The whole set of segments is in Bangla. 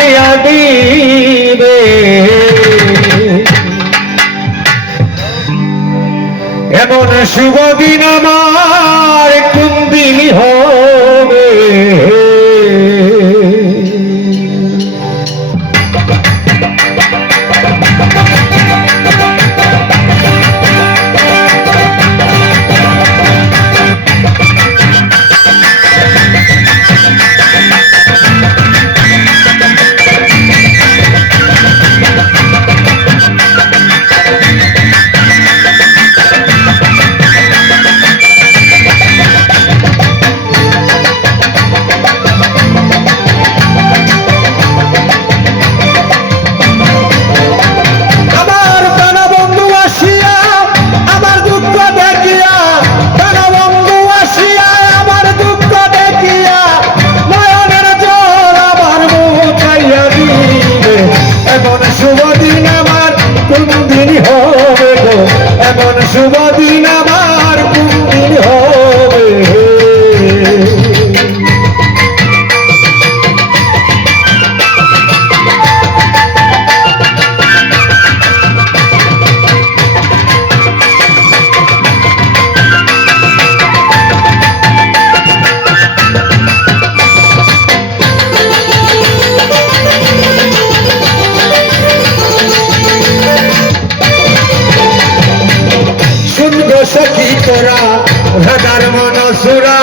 মুছাইয়া দিবে এমন শুভ দিন আমার কোন দিন হবে শুভ দিন আমার কোন দিন হবে সখী তোরা রাধার মনসুরা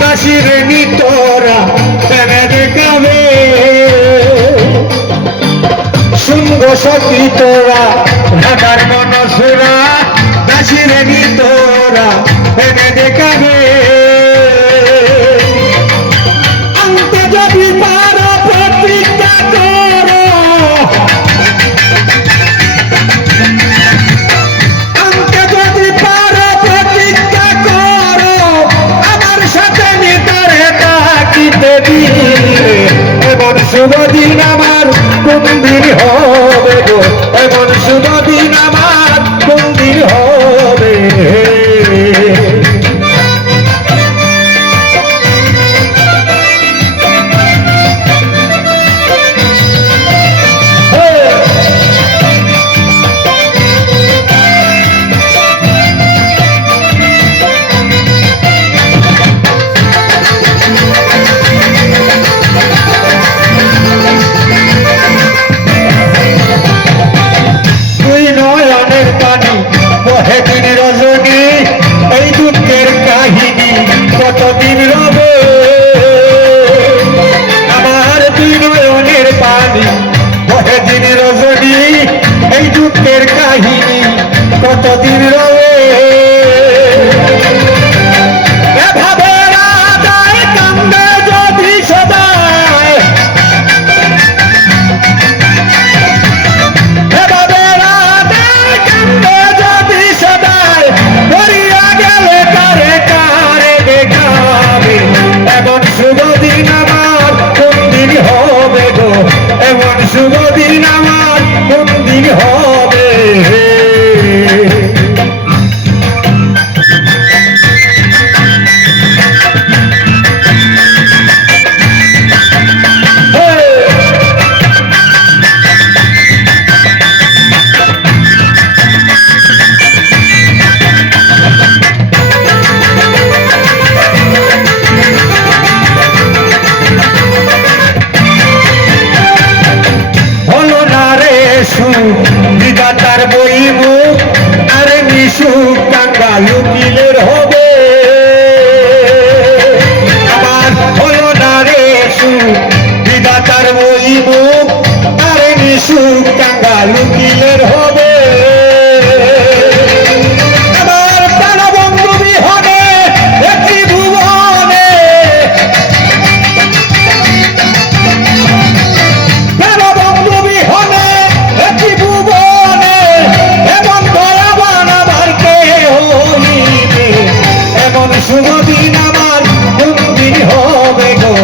কাশির নি তোরা প্রেমে দেখাবে শুনব সখী তোরা রাধার মনসুরা কাশির নি তোরা প্রেমে দেখাবে আনতে যদি পারো প্রতিজ্ঞা করো এমন শুভ দিন আমার কোন দিন হবে গো এমন শুভ দিন আমার কোন দিন হবে কতদিন রবে আমার দুই নয়নের পানি বহে দিন রজনী এই দুঃখের কাহিনী কতদিন রবে এভাবে রাধায় কান্দে যদি সদায় এভাবে রাধায় কান্দে যদি সদায় মরিয়া গেলে কারে কারে দেখাবে এমন শুভ দিন আমার কোন দিন হবে গো এমন শুভ দিন আমার কোন দিন হবে বিধাতার বই মুখ আর নিশুক টাঙ্গাল উকিলের হবে আমার হলো না রে সুখ বিধাতার বই মুখ আর নিশুক টাঙ্গাল উকিলের হবে আমার প্রাণবন্ধু বিহনে একটি ভুবনে প্রাণবন্ধু বিহনে শুভ দিন আমার কোন দিন হবে গো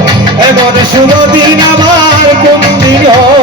এমন শুভ দিন আমার কোন দিন হবে